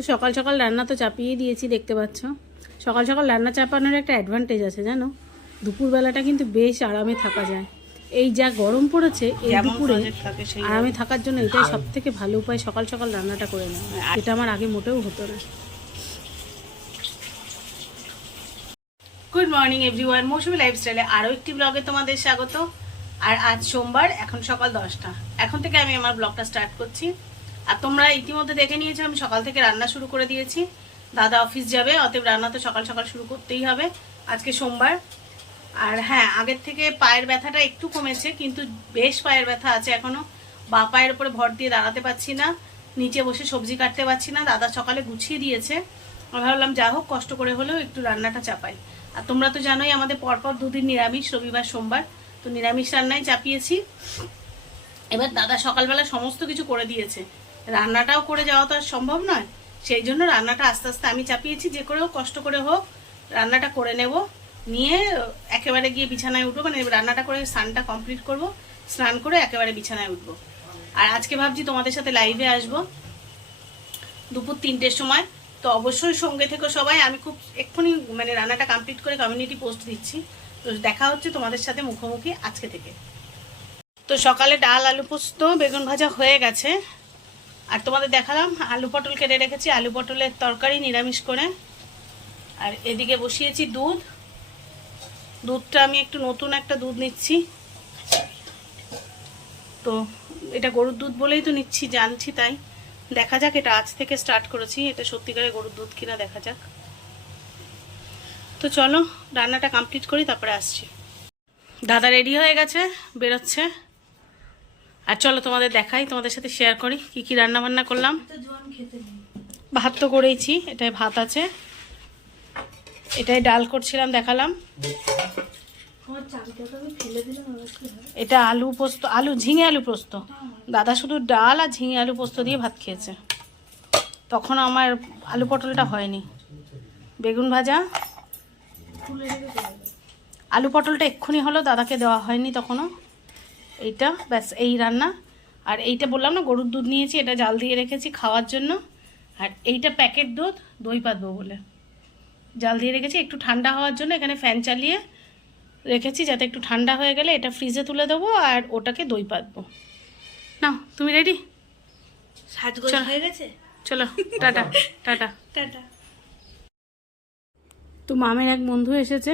তো সকাল সকাল রান্না তো চাপিয়ে দিয়েছি দেখতে পাচ্ছ। সকাল সকাল রান্না চাপানোর একটা অ্যাডভান্টেজ আছে জানো? দুপুরবেলাটা কিন্তু বেশ আরামে থাকা যায়। এই যা গরম পড়েছে এই দুপুরে আরামে থাকার জন্য এটাই সব থেকে ভালো উপায় সকাল সকাল রান্নাটা করে নেওয়া। এটা আমার আগে মোটেও হতো না। গুড মর্নিং এভরিওয়ান মৌসুমি লাইফস্টাইলে আরও একটি ব্লগে তোমাদের স্বাগত। আর আজ সোমবার এখন সকাল দশটা। এখন থেকে আমি আমার ব্লগটা স্টার্ট করছি। আর তোমরা ইতিমধ্যে দেখে নিয়েছো, আমি সকাল থেকে রান্না শুরু করে দিয়েছি। দাদা অফিস যাবে, অতএব রান্না তো সকাল সকাল শুরু করতেই হবে। আজকে সোমবার। আর হ্যাঁ আগের থেকে পায়ের ব্যথাটা একটু কমেছে, কিন্তু বেশ পায়ের ব্যথা আছে এখনও। বা পায়ের উপরে ভর দিয়ে দাঁড়াতে পারছি না, নিচে বসে সবজি কাটতে পারছি না, দাদা সকালে গুছিয়ে দিয়েছে। আমি ভাবলাম, যা হোক, কষ্ট করে হলেও একটু রান্নাটা চাপাই। আর তোমরা তো জানোই, আমাদের পরপর দুদিন নিরামিষ, রবিবার, সোমবার। তো নিরামিষ রান্নায় চাপিয়েছি। এবার দাদা সকালবেলা সমস্ত কিছু করে দিয়েছে। রান্নাটাও করে যাওয়া তো আর সম্ভব নয়। সেই জন্য রান্নাটা আস্তে আস্তে আমি চাপিয়েছি, যে করেও কষ্ট করে হোক, রান্নাটা করে নেব। নিয়ে একেবারে গিয়ে বিছানায় উঠবো মানে রান্নাটা করে স্নানটা কমপ্লিট করব, স্নান করে একেবারে বিছানায় উঠবো। আর আজকে ভাবছি তোমাদের সাথে লাইভে আসব দুপুর তিনটের সময়। তো অবশ্যই সঙ্গে থেকে সবাই। আমি খুব এক্ষুনি মানে রান্নাটা কমপ্লিট করে কমিউনিটি পোস্ট দিচ্ছি। তো দেখা হচ্ছে তোমাদের সাথে মুখোমুখি আজকে থেকে। তো সকালে ডাল, আলু পোস্ত, বেগুন ভাজা হয়ে গেছে। আর তোমাদের দেখালাম, আলু পটল কেটে রেখেছি, আলু পটলের তরকারি নিরামিষ করে। আর এদিকে বসিয়েছি দুধ। দুধটা আমি একটু নতুন একটা দুধ নিচ্ছি। তো এটা গরুর দুধ বলেই তো নিচ্ছি, জানছি তাই। দেখা যাক, এটা আজ থেকে স্টার্ট করেছি, এটা সত্যিকারে গরুর দুধ কিনা দেখা যাক। তো চলো, রান্নাটা কমপ্লিট করি, তারপরে আসছি। দাদা রেডি হয়ে গেছে, বেরোচ্ছে। আর চলো তোমাদের দেখাই, তোমাদের সাথে শেয়ার করি কি কি রান্না বান্না করলাম। ভাত তো করেইছি এটাই ভাত আছে। এটাই ডাল করছিলাম, দেখালাম। এটা আলু পোস্ত, আলু, ঝিঙে আলু পোস্ত। দাদা শুধু ডাল আর ঝিঙে আলু পোস্ত দিয়ে ভাত খেয়েছে। তখন আমার আলু পটলটা হয়নি। বেগুন ভাজা। আলু পটলটা এক্ষুনি হলো, দাদাকে দেওয়া হয়নি তখনও। এইটা ব্যাস এই রান্না। আর এইটা বললাম না গরুর দুধ নিয়েছি এটা জাল দিয়ে রেখেছি খাওয়ার জন্য। আর এইটা প্যাকেট দুধ দই পাতবো বলে। জাল দিয়ে রেখেছি একটু ঠান্ডা হওয়ার জন্য এখানে ফ্যান চালিয়ে রেখেছি যাতে একটু ঠান্ডা হয়ে গেলে এটা ফ্রিজে তুলে দেবো আর ওটাকে দই পাতবো। না তুমি রেডি সাজগোজ হয়ে গেছে? চলো টাটা টাটা। টাটা। তো মামের এক বন্ধু এসেছে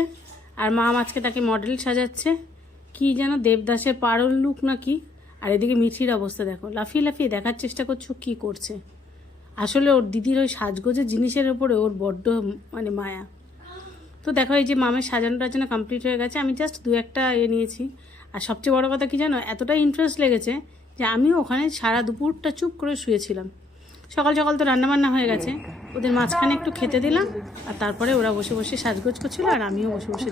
আর মাম আজকে তাকে মডেল সাজাচ্ছে। কি যেন দেবদাসের পারল লুক নাকি? আর এদিকে মিঠির অবস্থা দেখো। লাফিয়ে লাফিয়ে দেখার চেষ্টা করছ, কি করছে? আসলে ওর দিদির ওই সাজগোজের জিনিসের ওপরে ওর বড্ড মানে মায়া। তো দেখো, এই যে মামের সাজানো টাজানো কমপ্লিট হয়ে গেছে, আমি জাস্ট দু একটা ইয়ে নিয়েছি। আর সবচেয়ে বড় কথা কি জানো? এতটাই ইন্টারেস্ট লেগেছে যে আমিও ওখানে সারা দুপুরটা চুপ করে শুয়েছিলাম। সকাল সকাল তো রান্নাবান্না হয়ে গেছে। ওদের মাঝখানে একটু খেতে দিলাম আর তারপরে ওরা বসে বসে সাজগোজ করছিল আর আমিও বসে বসে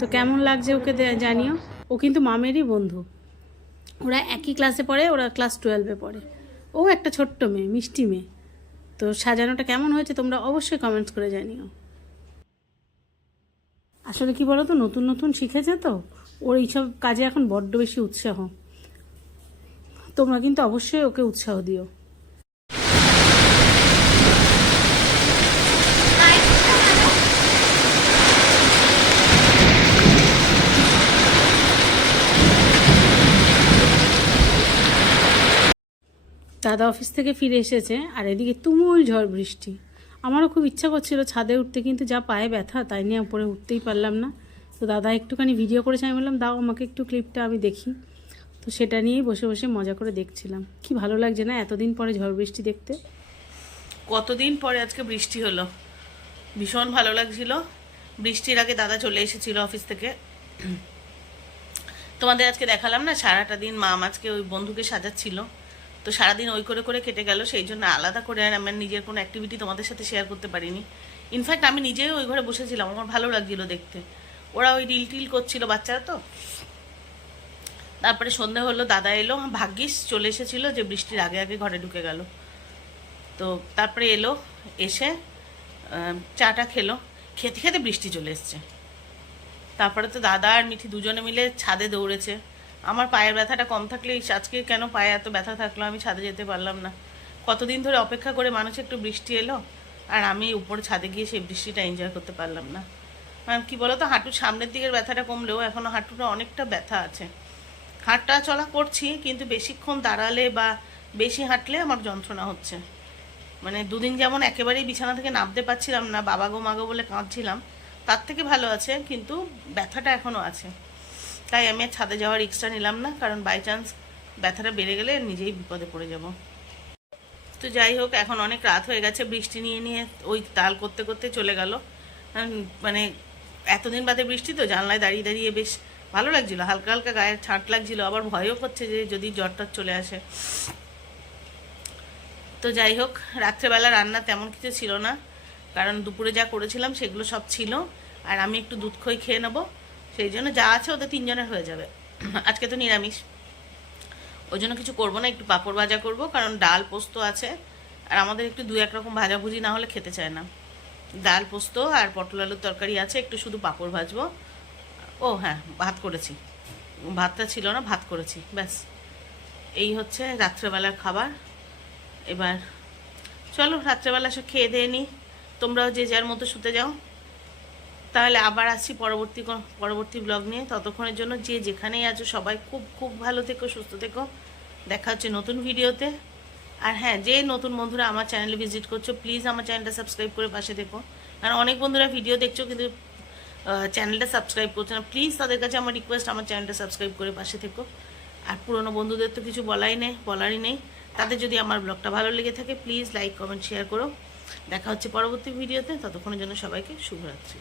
তো কেমন লাগছে ওকে জানিও? ও কিন্তু মামেরই বন্ধু। ওরা একই ক্লাসে পড়ে ওরা ক্লাস টুয়েলভে পড়ে। ও একটা ছোট্ট মেয়ে মিষ্টি মেয়ে। তো সাজানোটা কেমন হয়েছে তোমরা অবশ্যই কমেন্টস করে জানিও। আসলে কি বলো তো নতুন নতুন শিখেছে তো। ওর এইসব কাজে এখন বড্ড বেশি উৎসাহ। তোমরা কিন্তু অবশ্যই ওকে উৎসাহ দিও। দাদা অফিস থেকে ফিরে এসেছে, আর এদিকে তুমুল ঝড় বৃষ্টি। আমারও খুব ইচ্ছা করছিল ছাদে উঠতে, কিন্তু যা পায়ে ব্যথা, তাই নিয়ে উপরে উঠতেই পারলাম না। তো দাদা একটুখানি ভিডিও করেছে, আমি বললাম, দাও আমাকে একটু ক্লিপটা আমি দেখি। তো সেটা নিয়েই বসে বসে মজা করে দেখছিলাম। কি ভালো লাগছে না এতদিন পরে ঝড় বৃষ্টি দেখতে? কতদিন পরে আজকে বৃষ্টি হলো? ভীষণ ভালো লাগছিল। বৃষ্টির আগে দাদা চলে এসেছিল অফিস থেকে। তোমাদের আজকে দেখালাম না, সারাটা দিন মা আজকে ওই বন্ধুকে সাজাচ্ছিল। তো সারাদিন ওই করে করে কেটে গেল, সেই জন্য আলাদা করে আর আমার নিজের কোনো অ্যাক্টিভিটি তোমাদের সাথে শেয়ার করতে পারিনি। ইনফ্যাক্ট আমি নিজেই ওই ঘরে বসেছিলাম, আমার ভালো লাগছিল দেখতে। ওরা ওই রিল টিল করছিল বাচ্চারা তো। তারপরে সন্ধে হলো, দাদা এলো, ভাগ্যিস চলে এসেছিল যে বৃষ্টির আগে আগে ঘরে ঢুকে গেল। তো তারপরে এলো, এসে চাটা খেলো, খেতে খেতে বৃষ্টি চলে এসছে। তারপরে তো দাদা আর মিঠি দুজনে মিলে ছাদে দৌড়েছে। আমার পায়ের ব্যথাটা কম থাকলে আজকে কেন পায়ে এত ব্যথা থাকল? আমি ছাদে যেতে পারলাম না। কতদিন ধরে অপেক্ষা করে মানুষ একটু বৃষ্টি এলো, আর আমি উপরে ছাদে গিয়ে সেই বৃষ্টিটা এনজয় করতে পারলাম না। মানে কি বলতো, হাঁটুর সামনের দিকের ব্যথাটা কমলেও এখনও হাঁটুটা অনেকটা ব্যথা আছে। হাঁটা চলা করছি, কিন্তু বেশিক্ষণ দাঁড়ালে বা বেশি হাঁটলে আমার যন্ত্রণা হচ্ছে। মানে দুদিন যেমন একেবারেই বিছানা থেকে নামতে পারছিলাম না, বাবা গো মাগো বলে কাঁদছিলাম, তার থেকে ভালো আছে, কিন্তু ব্যথাটা এখনও আছে। তাই আমি ছাদে যাওয়ার রিক্সটা নিলাম না, কারণ বাই চান্স ব্যথাটা বেড়ে গেলে নিজেই বিপদে পড়ে যাব। তো যাই হোক, এখন অনেক রাত হয়ে গেছে, বৃষ্টি নিয়ে নিয়ে ওই তাল করতে করতে চলে গেল। মানে এতদিন বাদে বৃষ্টি তো, জানলায় দাঁড়িয়ে দাঁড়িয়ে বেশ ভালো লাগছিল, হালকা হালকা গায়ে ছাঁট লাগছিল, আবার ভয়ও করছে যে যদি জ্বরটা চলে আসে। তো যাই হোক, রাত্রেবেলা রান্না তেমন কিছু ছিল না, কারণ দুপুরে যা করেছিলাম সেগুলো সব ছিল, আর আমি একটু দুধ খই খেয়ে নেব সেই জন্য যা আছে ওদের তিনজনের হয়ে যাবে। আজকে তো নিরামিষ। ওই জন্য কিছু করব না, একটু পাঁপড় ভাজা করব, কারণ ডাল পোস্ত আছে। আর আমাদের একটু দু এক রকম ভাজাভুজি না হলে খেতে চায় না। ডাল পোস্ত আর পটল আলুর তরকারি আছে, একটু শুধু পাঁপড় ভাজবো। ও হ্যাঁ ভাত করেছি। ভাতটা ছিল না, ভাত করেছি, ব্যাস। এই হচ্ছে রাত্রেবেলার খাবার। এবার চলো, রাত্রেবেলা সব খেয়ে দিয়ে নিই তোমরাও যে যার মতো শুতে যাও। তাহলে আবার আসছি পরবর্তী পরবর্তী ব্লগ নিয়ে। ততক্ষণের জন্য যে যেখানেই আছো সবাই খুব খুব ভালো থেকো, সুস্থ থেকো। দেখা হচ্ছে নতুন ভিডিওতে। আর হ্যাঁ যে নতুন বন্ধুরা আমার চ্যানেলে ভিজিট করছ প্লিজ আমার চ্যানেলটা সাবস্ক্রাইব করে পাশে দেখো কারণ অনেক বন্ধুরা ভিডিও দেখছ কিন্তু চ্যানেলটা সাবস্ক্রাইব করছ না। প্লিজ তাদের কাছে আমার রিকোয়েস্ট আমার চ্যানেলটা সাবস্ক্রাইব করে পাশে থেকো। আর পুরনো বন্ধুদের তো কিছু বলাই নেই, বলারই নেই। তাদের যদি আমার ব্লগটা ভালো লেগে থাকে প্লিজ লাইক কমেন্ট শেয়ার করো। দেখা হচ্ছে পরবর্তী ভিডিওতে। ততক্ষণের জন্য সবাইকে শুভরাত্রি।